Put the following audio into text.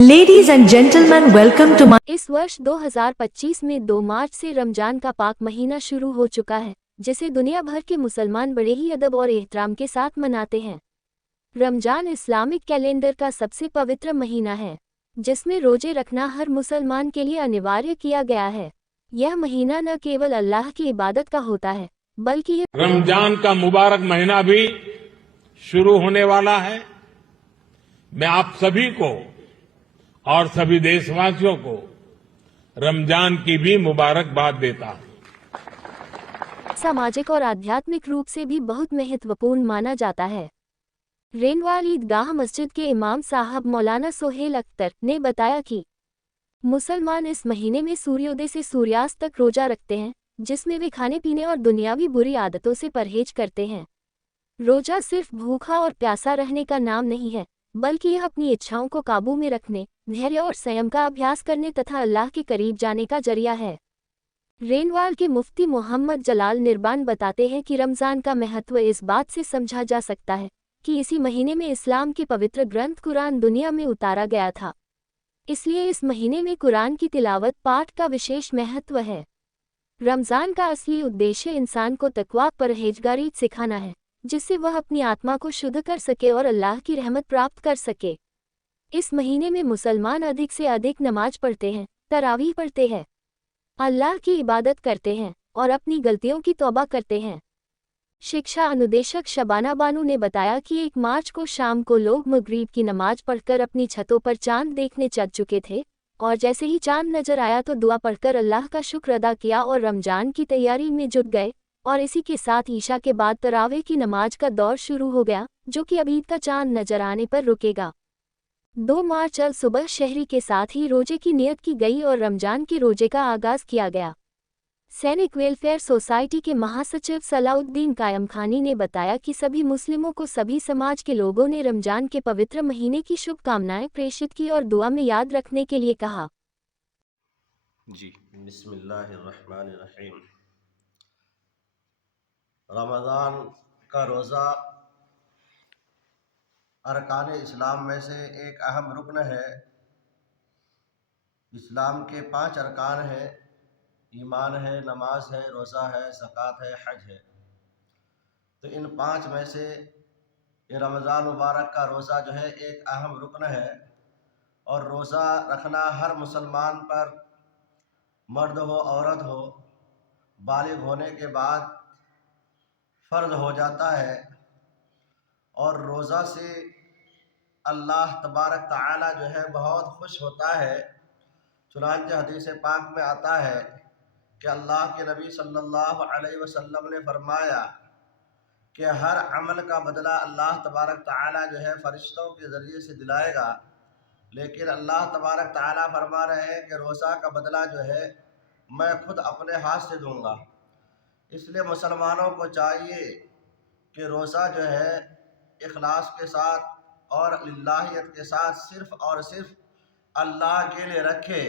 Ladies and gentlemen, welcome to my इस वर्ष 2025 में 2 मार्च से रमजान का पाक महीना शुरू हो चुका है, जिसे दुनिया भर के मुसलमान बड़े ही अदब और एहतराम के साथ मनाते हैं। रमजान इस्लामिक कैलेंडर का सबसे पवित्र महीना है, जिसमें रोजे रखना हर मुसलमान के लिए अनिवार्य किया गया है। यह महीना न केवल अल्लाह की इबादत का होता है, बल्कि यह रमजान का मुबारक महीना भी शुरू होने वाला है। मैं आप सभी को और सभी देशवासियों को रमजान की भी मुबारकबाद देता हूं। सामाजिक और आध्यात्मिक रूप से भी बहुत महत्वपूर्ण माना जाता है। रेनवाल ईदगाह मस्जिद के इमाम साहब मौलाना सोहेल अख्तर ने बताया कि मुसलमान इस महीने में सूर्योदय से सूर्यास्त तक रोजा रखते हैं, जिसमें वे खाने पीने और दुनियावी बुरी आदतों से परहेज करते हैं। रोजा सिर्फ भूखा और प्यासा रहने का नाम नहीं है, बल्कि यह अपनी इच्छाओं को काबू में रखने, धैर्य और संयम का अभ्यास करने तथा अल्लाह के करीब जाने का जरिया है। रेनवाल के मुफ्ती मोहम्मद जलाल निर्बान बताते हैं कि रमज़ान का महत्व इस बात से समझा जा सकता है कि इसी महीने में इस्लाम के पवित्र ग्रंथ कुरान दुनिया में उतारा गया था। इसलिए इस महीने में कुरान की तिलावत पाठ का विशेष महत्व है। रमज़ान का असली उद्देश्य इंसान को तकवा परहेजगारी सिखाना है, जिससे वह अपनी आत्मा को शुद्ध कर सके और अल्लाह की रहमत प्राप्त कर सके। इस महीने में मुसलमान अधिक से अधिक नमाज पढ़ते हैं, तरावीह पढ़ते हैं, अल्लाह की इबादत करते हैं और अपनी गलतियों की तौबा करते हैं। शिक्षा अनुदेशक शबाना बानू ने बताया कि 1 मार्च को शाम को लोग मगरिब की नमाज पढ़कर अपनी छतों पर चांद देखने चल चुके थे और जैसे ही चांद नजर आया तो दुआ पढ़कर अल्लाह का शुक्र अदा किया और रमजान की तैयारी में जुट गए। और इसी के साथ ईशा के बाद तरावे की नमाज का दौर शुरू हो गया, जो कि अब ईद का चांद नजर आने पर रुकेगा। 2 मार्च अल सुबह शहरी के साथ ही रोजे की नियत की गई और रमजान के रोजे का आगाज किया गया। सैनिक वेलफेयर सोसाइटी के महासचिव सलाउद्दीन कायम खानी ने बताया कि सभी मुस्लिमों को सभी समाज के लोगों ने रमजान के पवित्र महीने की शुभकामनाएं प्रेषित की और दुआ में याद रखने के लिए कहा। जी बिस्मिल्लाहिर्रहमानिर्रहीम। रमज़ान का रोज़ा अरकान इस्लाम में से एक अहम रुकन है। इस्लाम के 5 अरकान हैं, ईमान है, नमाज है, रोज़ा है, ज़कात है, हज है। तो इन 5 में से ये रमज़ान मुबारक का रोज़ा जो है एक अहम रुकन है और रोज़ा रखना हर मुसलमान पर, मर्द हो औरत हो, बालिग होने के बाद फ़र्ज हो जाता है। और रोज़ा से अल्लाह तबारक ताला जो है बहुत खुश होता है। चुनांचे हदीस पाक में आता है कि अल्लाह के नबी सल्लल्लाहु अलैहि वसल्लम ने फरमाया कि हर अमल का बदला अल्लाह तबारक ताला जो है फरिश्तों के ज़रिए से दिलाएगा, लेकिन अल्लाह तबारक ताला फरमा रहे हैं कि रोज़ा का बदला जो है मैं खुद अपने हाथ से दूंगा। इसलिए मुसलमानों को चाहिए कि रोज़ा जो है इखलास के साथ और लिल्लाहियत के साथ सिर्फ़ और सिर्फ अल्लाह के लिए रखे।